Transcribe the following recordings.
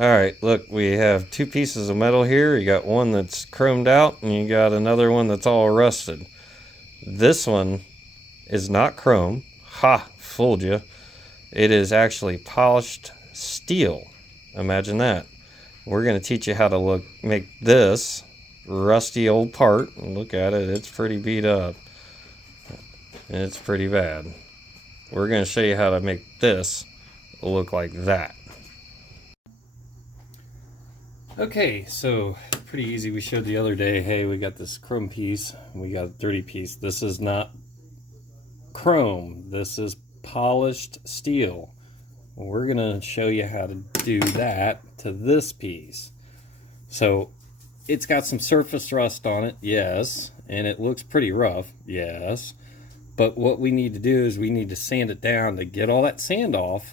Alright, look, we have two pieces of metal here. You got one that's chromed out, and you got another one that's all rusted. This one is not chrome. Ha! Fooled you. It is actually polished steel. Imagine that. We're going to teach you how to make this rusty old part. Look at it, it's pretty beat up. It's pretty bad. We're going to show you how to make this look like that. Okay, so pretty easy. We showed the other day, hey, we got this chrome piece, we got a dirty piece. This is not chrome, this is polished steel. We're gonna show you how to do that to this piece. So it's got some surface rust on it, yes, and it looks pretty rough, yes, but what we need to do is we need to sand it down to get all that sand off.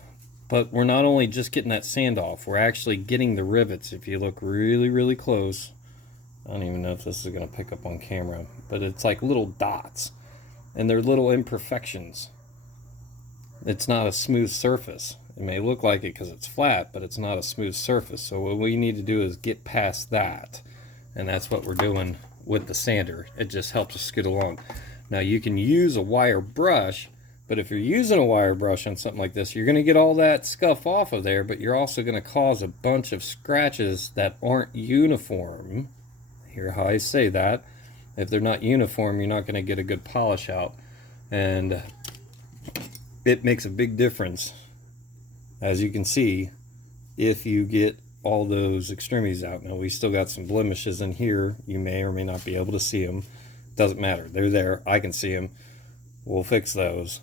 But we're not only just getting that sand off, we're actually getting the rivets. If you look really, really close, I don't even know if this is going to pick up on camera, but it's like little dots, and they're little imperfections. It's not a smooth surface. It may look like it because it's flat, but it's not a smooth surface. So what we need to do is get past that, and that's what we're doing with the sander. It just helps us scoot along. Now you can use a wire brush, but if you're using a wire brush on something like this, you're going to get all that scuff off of there, but you're also going to cause a bunch of scratches that aren't uniform. Hear how I say that. If they're not uniform, you're not going to get a good polish out. And it makes a big difference, as you can see, if you get all those extremities out. Now, we still got some blemishes in here. You may or may not be able to see them. Doesn't matter. They're there. I can see them. We'll fix those.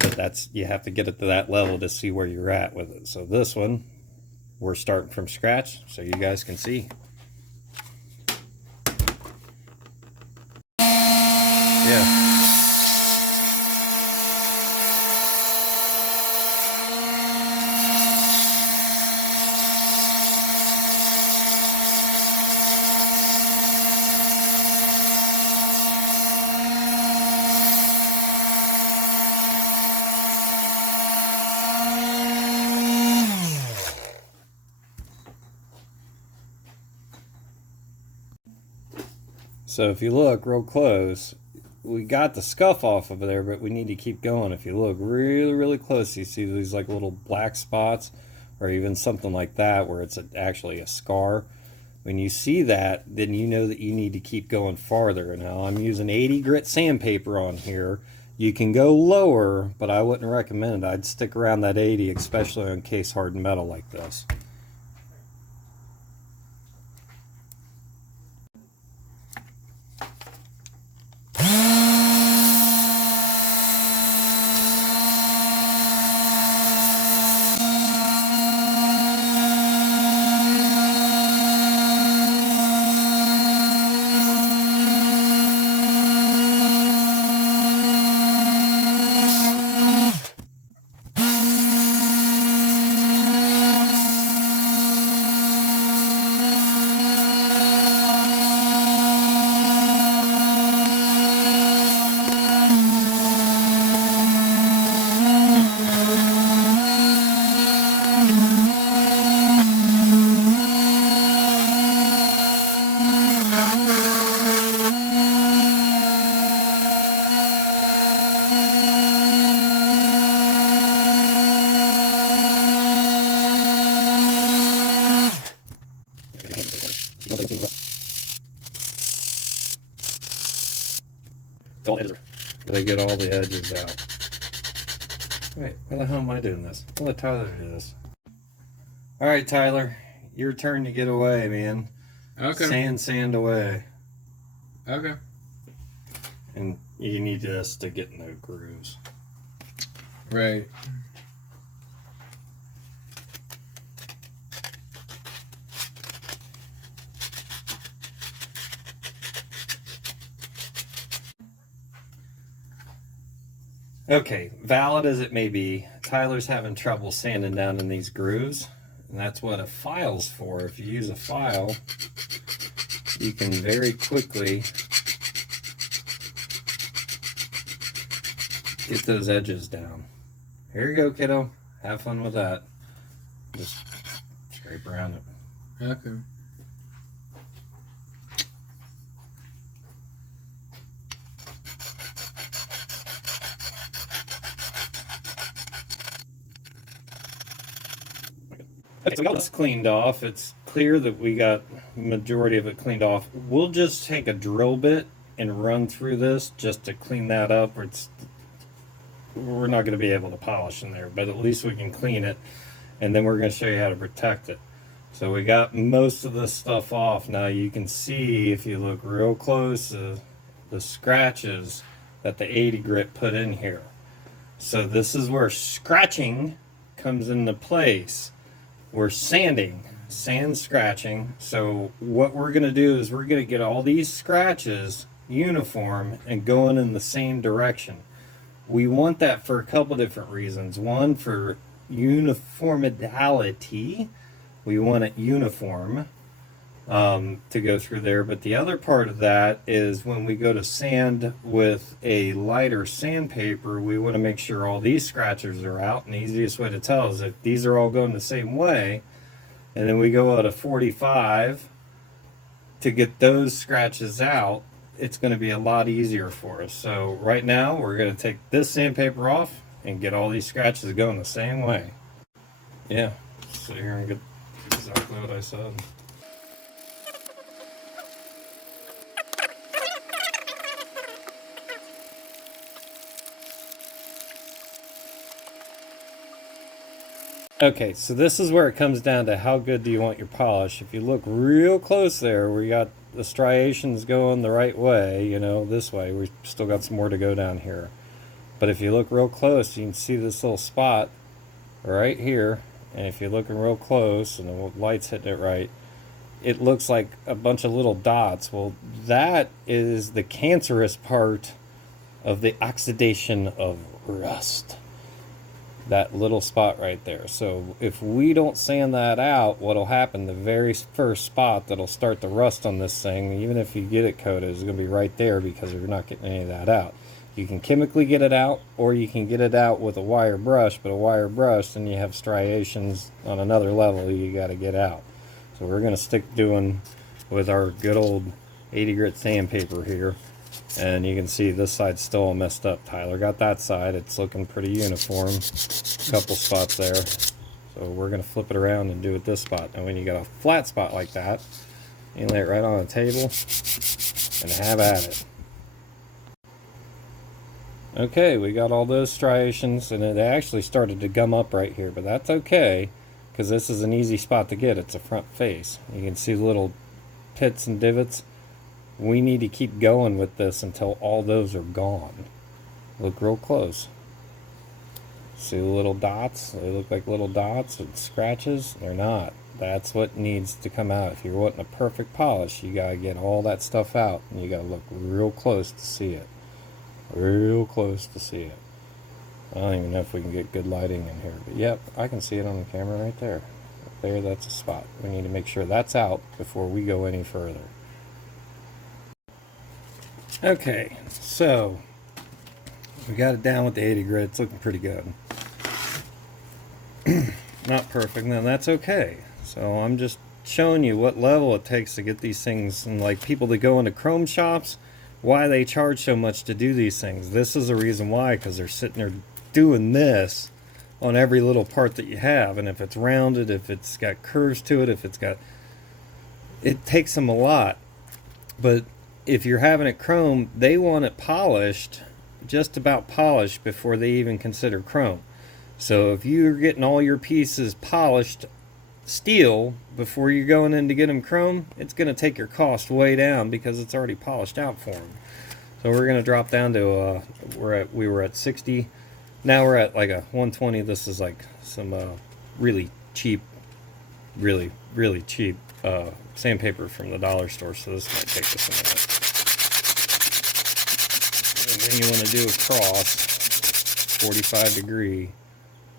But that's, you have to get it to that level to see where you're at with it. So this one, we're starting from scratch so you guys can see. Yeah. So if you look real close, we got the scuff off of there, but we need to keep going. If you look really, really close, you see these like little black spots, or even something like that where it's actually a scar. When you see that, then you know that you need to keep going farther. Now I'm using 80 grit sandpaper on here. You can go lower, but I wouldn't recommend it. I'd stick around that 80, especially on case hardened metal like this. Gotta get all the edges out. Wait, why the hell am I doing this? I'll let Tyler do this. Alright, Tyler, your turn to get away, man. Okay. Sand away. Okay. And you need this to get in the grooves. Right. Okay, valid as it may be, Tyler's having trouble sanding down in these grooves, and that's what a file's for. If you use a file, you can very quickly get those edges down. Here you go, kiddo. Have fun with that. Just Scrape around it. Okay. Okay, so we got this cleaned off. It's clear that we got majority of it cleaned off. We'll just take a drill bit and run through this just to clean that up. We're not going to be able to polish in there, but at least we can clean it, and then we're going to show you how to protect it. So we got most of this stuff off. Now you can see, if you look real close, the scratches that the 80 grit put in here. So this is where scratching comes into place. We're sand scratching. So what we're going to do is we're going to get all these scratches uniform and going in the same direction. We want that for a couple different reasons. One, for uniformity. We want it uniform to go through there. But the other part of that is when we go to sand with a lighter sandpaper, we want to make sure all these scratches are out. And the easiest way to tell is if these are all going the same way, and then we go out of 45 to get those scratches out, it's going to be a lot easier for us. So right now we're going to take this sandpaper off and get all these scratches going the same way. Yeah, sit here and get exactly what I said. Okay, so this is where it comes down to how good do you want your polish. If you look real close there, we got the striations going the right way, you know, this way. We still got some more to go down here. But if you look real close, you can see this little spot right here. And if you're looking real close and the light's hitting it right, it looks like a bunch of little dots. Well, that is the cancerous part of the oxidation of rust. That little spot right there. So if we don't sand that out, what'll happen, the very first spot that'll start to rust on this thing, even if you get it coated, is going to be right there because you're not getting any of that out. You can chemically get it out, or you can get it out with a wire brush, but a wire brush, then you have striations on another level you got to get out. So we're going to stick doing with our good old 80 grit sandpaper here. And you can see this side's still all messed up. Tyler got that side. It's looking pretty uniform. A couple spots there. So we're going to flip it around and do it this spot. And when you got a flat spot like that, you lay it right on the table and have at it. Okay, we got all those striations, and it actually started to gum up right here, but that's okay because this is an easy spot to get. It's a front face. You can see little pits and divots. We need to keep going with this until all those are gone. Look real close. See the little dots? They look like little dots with scratches. They're not. That's what needs to come out. If you're wanting a perfect polish, you gotta get all that stuff out, and you gotta look real close to see it. Real close to see it. I don't even know if we can get good lighting in here, but yep, I can see it on the camera right there. There, that's a spot. We need to make sure that's out before we go any further. Okay, so we got it down with the 80 grit. It's looking pretty good. Not perfect, no, that's okay. So I'm just showing you what level it takes to get these things, and like people that go into chrome shops, why they charge so much to do these things. This is the reason why, because they're sitting there doing this on every little part that you have. And if it's rounded, if it's got curves to it, it takes them a lot. But if you're having it chrome, they want it polished, just about polished, before they even consider chrome. So if you're getting all your pieces polished steel before you're going in to get them chrome, it's going to take your cost way down because it's already polished out for them. So we're going to drop down to we were at 60. Now we're at like a 120. This is like some really cheap sandpaper from the dollar store, so this might take us a minute. And then you want to do a cross 45 degree,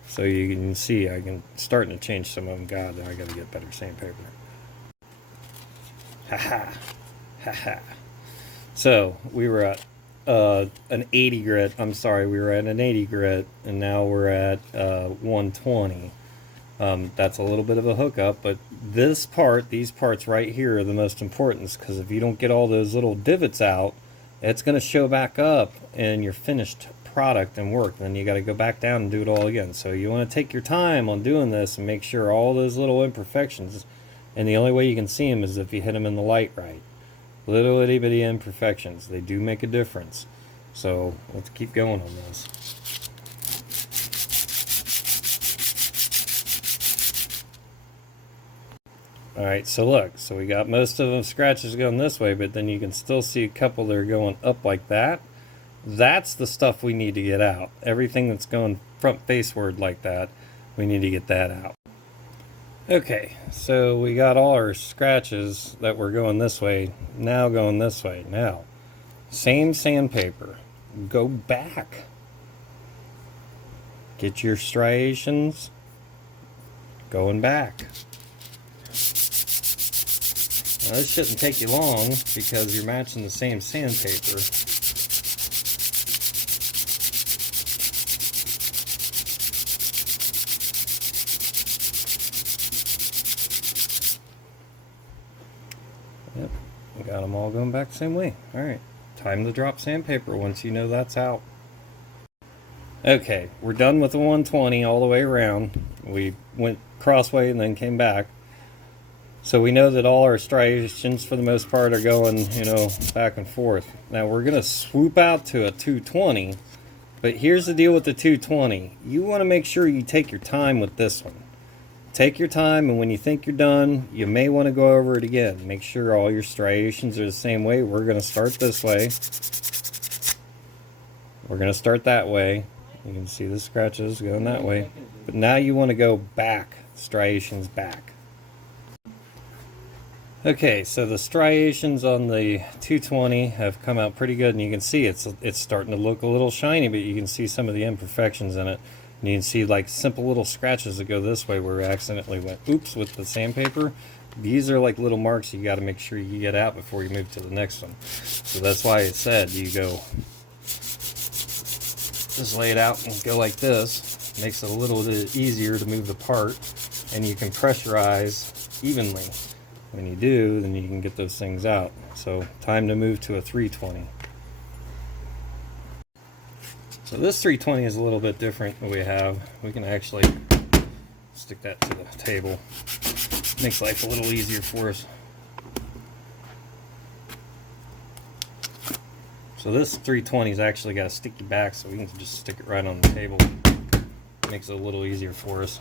so you can see I can starting to change some of them. God, I got to get better sandpaper. Ha ha. So we were at an 80 grit. I'm sorry, we were at an 80 grit, and now we're at 120. That's a little bit of a hookup, but these parts right here are the most important, because if you don't get all those little divots out, it's going to show back up in your finished product and work. Then you got to go back down and do it all again. So you want to take your time on doing this and make sure all those little imperfections, and the only way you can see them is if you hit them in the light right. Little itty bitty imperfections, they do make a difference. So let's keep going on this. Alright, so look, so we got most of them scratches going this way, but then you can still see a couple that are going up like that. That's the stuff we need to get out. Everything that's going front faceward like that, we need to get that out. Okay, so we got all our scratches that were going this way, now going this way. Now, same sandpaper, go back. Get your striations going back. Now, this shouldn't take you long because you're matching the same sandpaper. Yep, we got them all going back the same way. Alright, time to drop sandpaper once you know that's out. Okay, we're done with the 120 all the way around. We went crossway and then came back. So we know that all our striations for the most part are going, back and forth. Now we're going to swoop out to a 220, but here's the deal with the 220. You want to make sure you take your time with this one. Take your time, and when you think you're done, you may want to go over it again. Make sure all your striations are the same way. We're going to start this way. We're going to start that way. You can see the scratches going that way. But now you want to go back, striations back. Okay, so the striations on the 220 have come out pretty good, and you can see it's starting to look a little shiny, but you can see some of the imperfections in it. And you can see like simple little scratches that go this way where we accidentally went oops with the sandpaper. These are like little marks you got to make sure you get out before you move to the next one. So that's why it said you go, just lay it out and go like this. Makes it a little bit easier to move the part, and you can pressurize evenly. When you do, then you can get those things out. So time to move to a 320. So this 320 is a little bit different than we have. We can actually stick that to the table. Makes life a little easier for us. So this 320's actually got a sticky back, so we can just stick it right on the table. Makes it a little easier for us.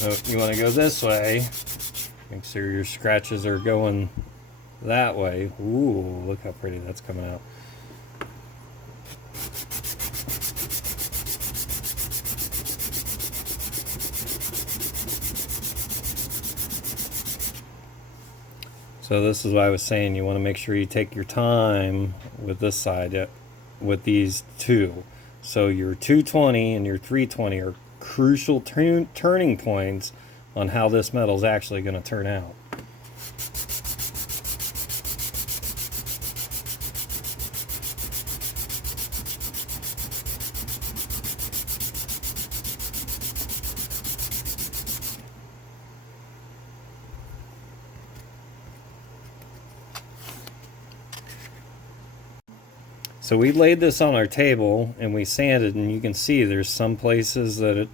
So you want to go this way, make sure your scratches are going that way. Ooh, look how pretty that's coming out. So this is what I was saying, you want to make sure you take your time with this side, with these two. So your 220 and your 320 are crucial turning points on how this metal is actually going to turn out. So we laid this on our table and we sanded, and you can see there's some places that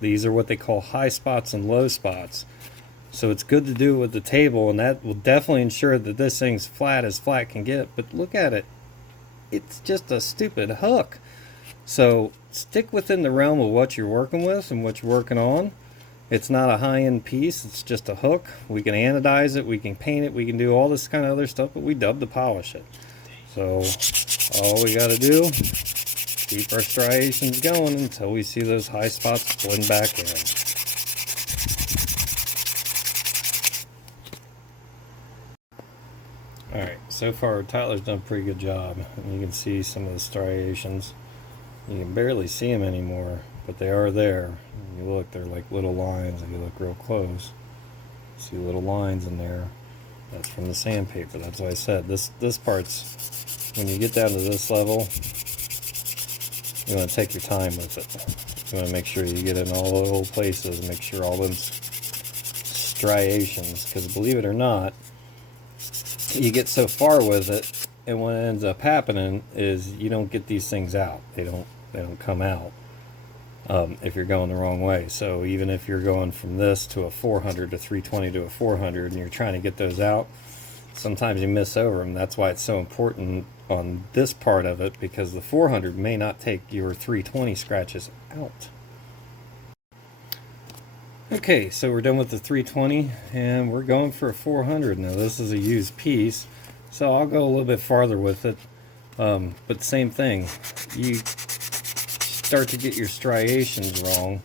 these are what they call high spots and low spots. So it's good to do it with the table, and that will definitely ensure that this thing's flat as flat can get. But look at it. It's just a stupid hook. So stick within the realm of what you're working with and what you're working on. It's not a high-end piece, it's just a hook. We can anodize it, we can paint it, we can do all this kind of other stuff, but we dub to polish it. So all we got to do, keep our striations going until we see those high spots blend back in. Alright, so far Tyler's done a pretty good job. You can see some of the striations. You can barely see them anymore, but they are there. You look, they're like little lines. If you look real close, see little lines in there. That's from the sandpaper. That's why I said this part's, when you get down to this level, you want to take your time with it. You want to make sure you get in all the little places and make sure all them striations, because believe it or not, you get so far with it, and what ends up happening is you don't get these things out. They don't come out if you're going the wrong way. So even if you're going from this to a 400 to 320 to a 400 and you're trying to get those out, sometimes you miss over them. That's why it's so important on this part of it, because the 400 may not take your 320 scratches out. Okay, so we're done with the 320 and we're going for a 400. Now this is a used piece, so I'll go a little bit farther with it, but same thing. You start to get your striations wrong,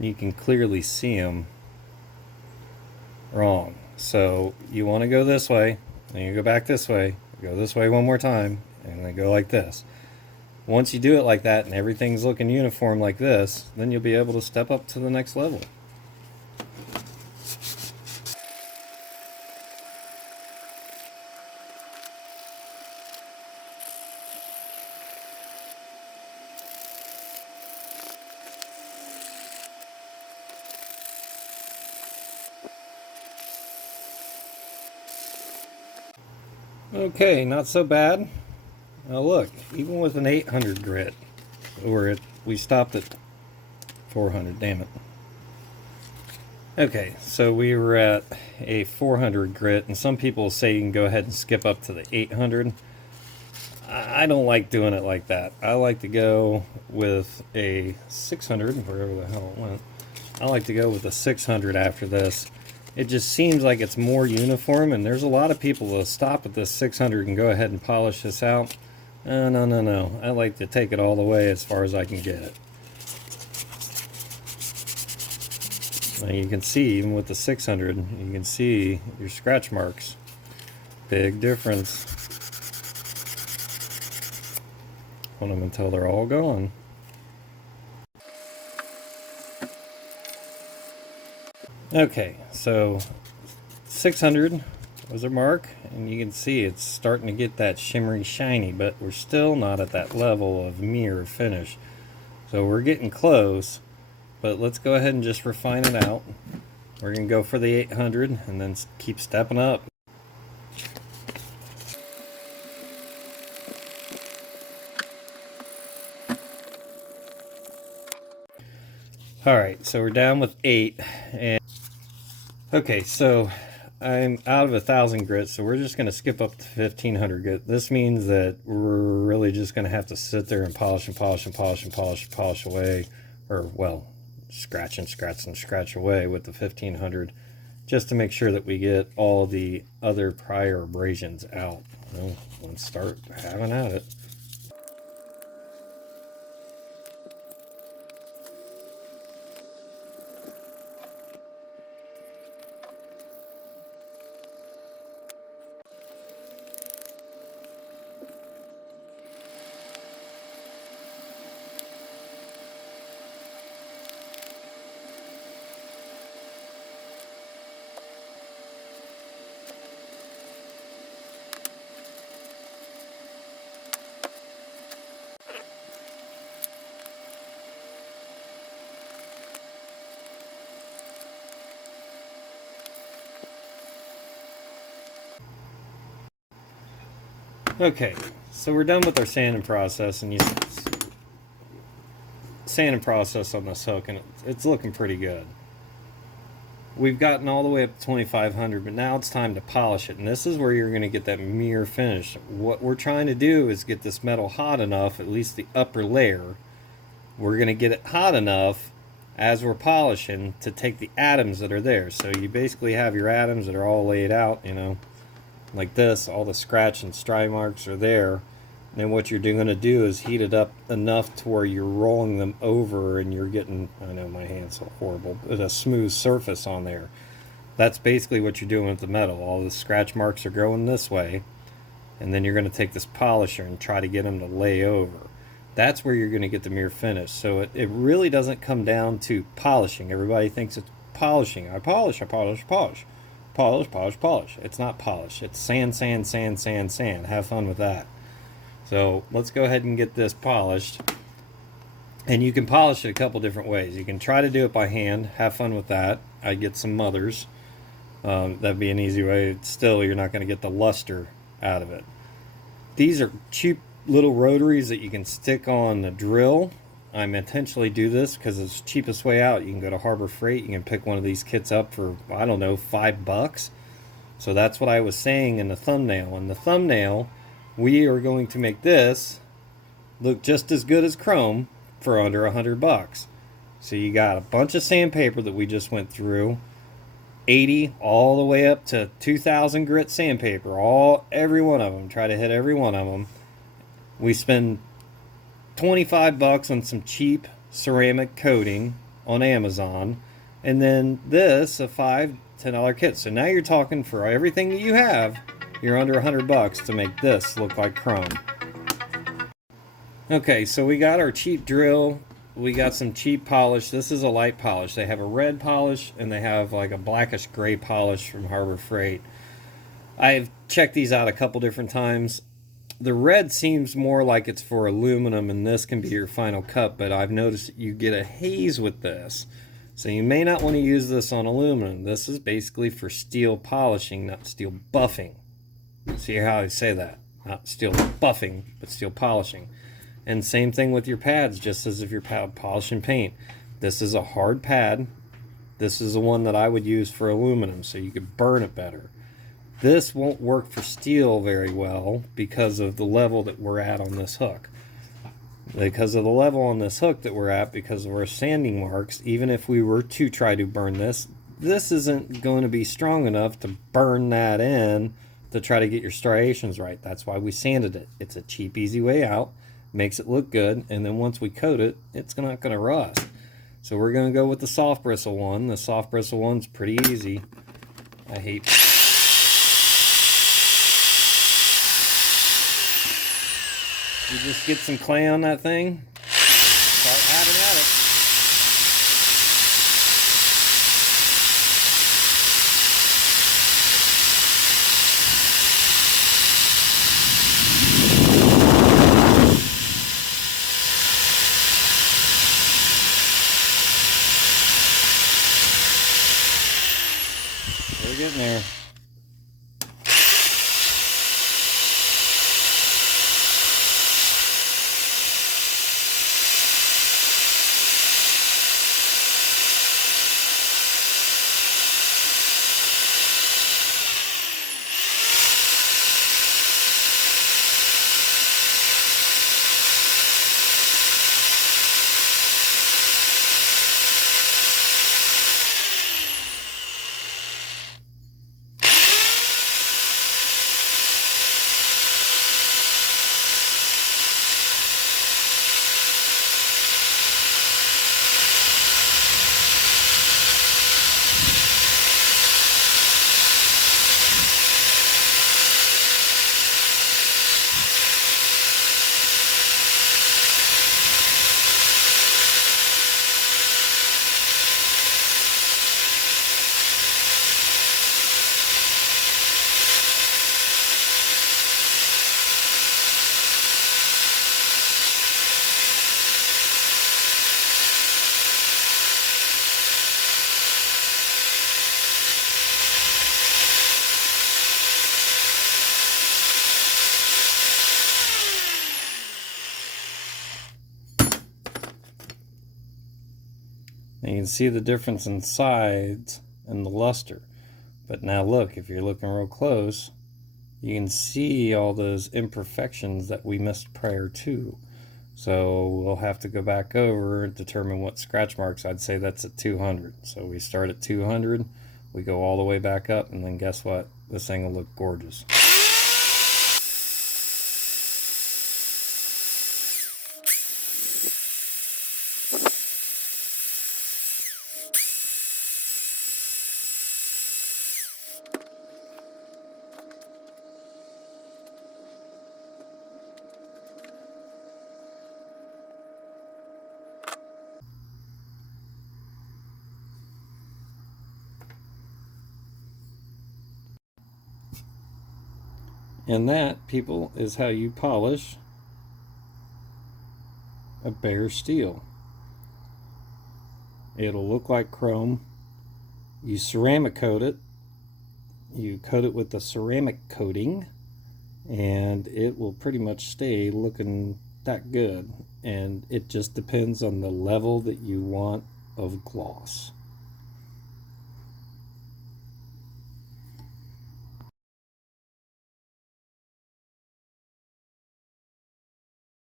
you can clearly see them wrong. So you want to go this way, then you go back this way, go this way one more time, and then go like this. Once you do it like that and everything's looking uniform like this, then you'll be able to step up to the next level. Okay, not so bad. Now look, even with an 800 grit, we stopped at 400, damn it. Okay, so we were at a 400 grit, and some people say you can go ahead and skip up to the 800. I don't like doing it like that. I like to go with a 600, wherever the hell it went. I like to go with a 600 after this. It just seems like it's more uniform, and there's a lot of people that stop at this 600 and go ahead and polish this out. No. I like to take it all the way as far as I can get it. Now you can see, even with the 600, you can see your scratch marks. Big difference. Want them until they're all gone. Okay, so 600 was our mark, and you can see it's starting to get that shimmery shiny, but we're still not at that level of mirror finish. So we're getting close, but let's go ahead and just refine it out. We're going to go for the 800 and then keep stepping up. Alright, so we're down with 8, and okay, so I'm out of 1,000 grit, so we're just going to skip up to 1,500 grit. This means that we're really just going to have to sit there and polish and polish and polish and polish and polish away, or, well, scratch and scratch and scratch away with the 1,500, just to make sure that we get all the other prior abrasions out. Well, let's start having at it. Okay, so we're done with our sanding process, and sanding process on this hook, and it's looking pretty good. We've gotten all the way up to 2,500, but now it's time to polish it, and this is where you're going to get that mirror finish. What we're trying to do is get this metal hot enough, at least the upper layer. We're going to get it hot enough as we're polishing to take the atoms that are there. So you basically have your atoms that are all laid out, you know, like this. All the scratch and stry marks are there. And then what you're going to do is heat it up enough to where you're rolling them over and you're getting, I know my hand's so horrible, but a smooth surface on there. That's basically what you're doing with the metal. All the scratch marks are going this way, and then you're going to take this polisher and try to get them to lay over. That's where you're going to get the mirror finish. So it really doesn't come down to polishing. Everybody thinks it's polishing. I polish, polish. Polish. It's not polish. It's sand. Have fun with that. So let's go ahead and get this polished. And you can polish it a couple different ways. You can try to do it by hand, have fun with that. I get some mothers. That'd be an easy way. Still, you're not going to get the luster out of it. These are cheap little rotaries that you can stick on the drill. I intentionally do this because it's the cheapest way out. You can go to Harbor Freight. You can pick one of these kits up for, I don't know, $5. So that's what I was saying in the thumbnail. In the thumbnail, we are going to make this look just as good as chrome for under $100. So you got a bunch of sandpaper that we just went through, 80 all the way up to 2,000 grit sandpaper, every one of them. Try to hit every one of them. We spend $25 on some cheap ceramic coating on Amazon, and then this a $5-10 kit. So now you're talking for everything that you have, you're under $100 to make this look like chrome. Okay, so we got our cheap drill. We got some cheap polish. This is a light polish. They have a red polish and they have like a blackish gray polish from Harbor Freight. I've checked these out a couple different times. The red seems more like it's for aluminum and this can be your final cut, but I've noticed you get a haze with this. So you may not want to use this on aluminum. This is basically for steel polishing, not steel buffing. See how I say that? Not steel buffing, but steel polishing. And same thing with your pads, just as if you're polishing paint. This is a hard pad. This is the one that I would use for aluminum so you could burn it better. This won't work for steel very well because of the level that we're at on this hook. Because of the level on this hook that we're at, because of our sanding marks, even if we were to try to burn this, this isn't going to be strong enough to burn that in to try to get your striations right. That's why we sanded it. It's a cheap, easy way out. Makes it look good, and then once we coat it, it's not going to rust. So we're going to go with the soft bristle one. The soft bristle one's pretty easy. I hate... You just get some clay on that thing, start having at it. We're getting there. And you can see the difference in sides and the luster. But now look, if you're looking real close, you can see all those imperfections that we missed prior to. So we'll have to go back over and determine what scratch marks. I'd say that's at 200. So we start at 200, we go all the way back up, and then guess what? This thing will look gorgeous. And that, people, is how you polish a bare steel. It'll look like chrome. You ceramic coat it. You coat it with the ceramic coating, and it will pretty much stay looking that good. And it just depends on the level that you want of gloss.